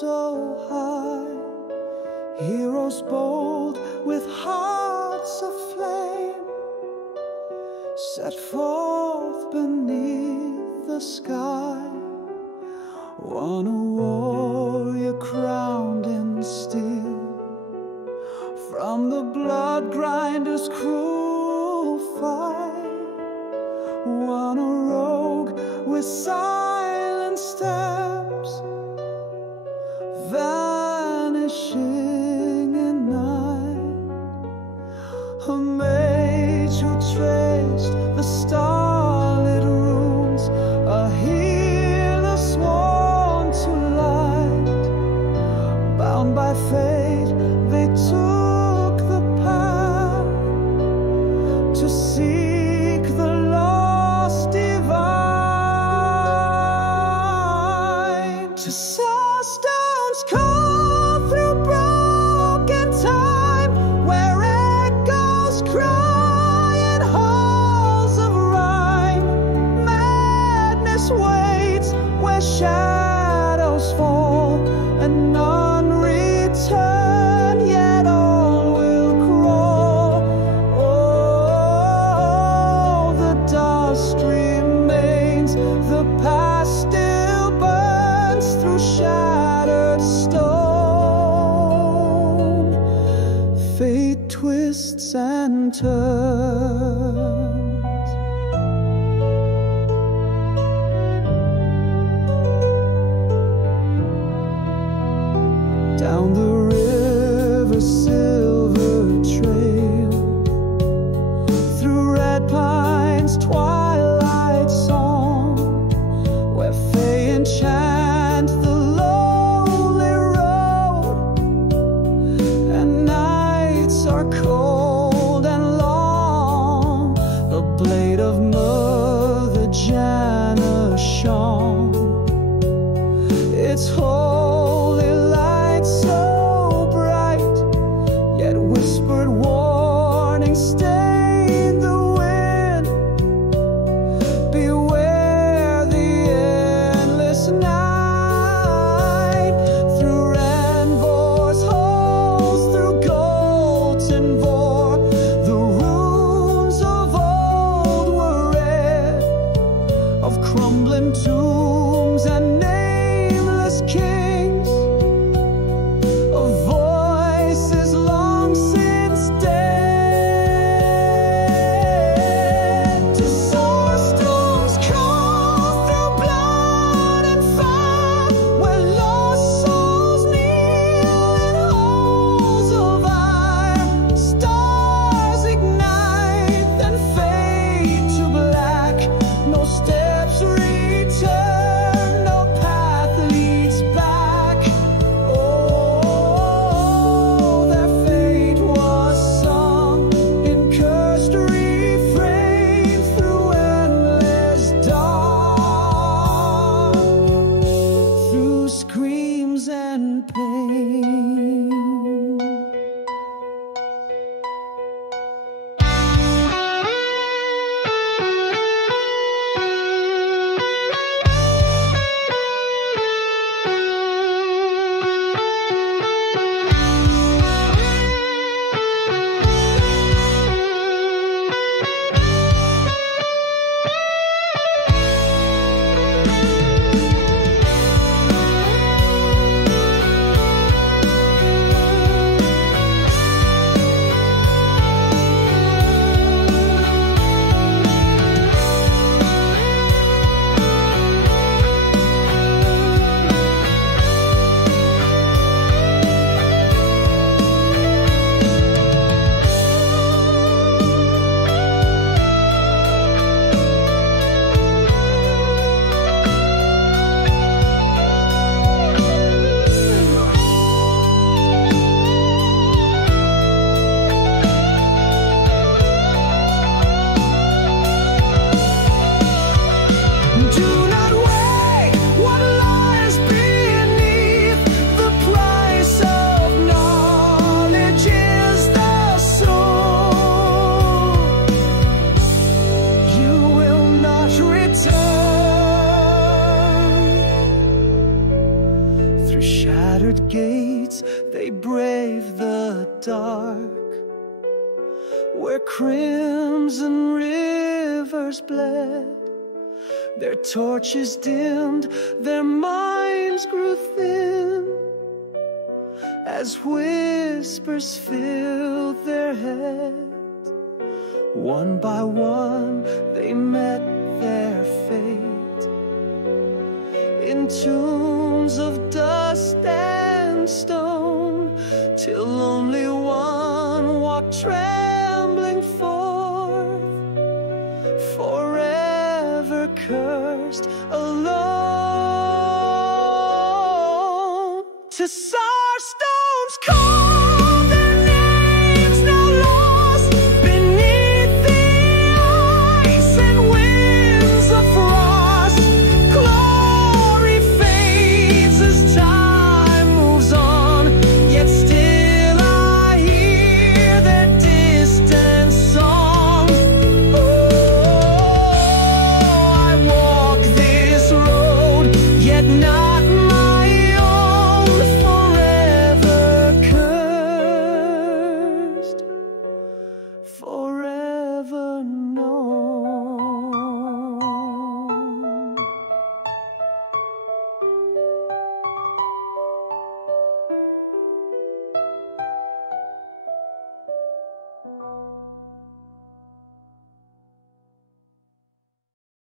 so high, heroes bold with hearts aflame set forth beneath the sky. One a warrior crowned in steel from the blood grinder's cruel fight. One a rogue with silent steps vanishing in night. A mage who traced the starlit runes, a healer sworn to light. Bound by fate, they took the path to seek the lost divine. To saw stones call through broken time, where echoes cry in halls of rhyme. Madness waits where shadows fall and none return, yet all will crawl. Oh, the dust remains, the past still burns through shattered stone. Fate twists and turns. Down the river silver trail, through red pines twilight song, where Fae enchant the lonely road, and nights are cold and long. The blade of Mother Janna shone, its holy light so bright, yet whispered warnings stained the wind. Beware the endless night, through Ranvor's halls, through Golden Vor. The runes of old were read, of crumbling tombs and nameless kings, of voices long since dead. To saw storms call through blood and fire, where lost souls kneel in halls of iron. Stars ignite, then fade to black. No steps return, no path leads back. Oh, their fate was sung in cursed refrain through endless dark, through screams and pain. Through shattered gates they brave the dark, where crimson rivers bled. Their torches dimmed, their minds grew thin, as whispers filled their heads. One by one they met their fate, in tombs of dust and stone, till only one walked trembling forth, forever cursed, alone, to Sarstone's core.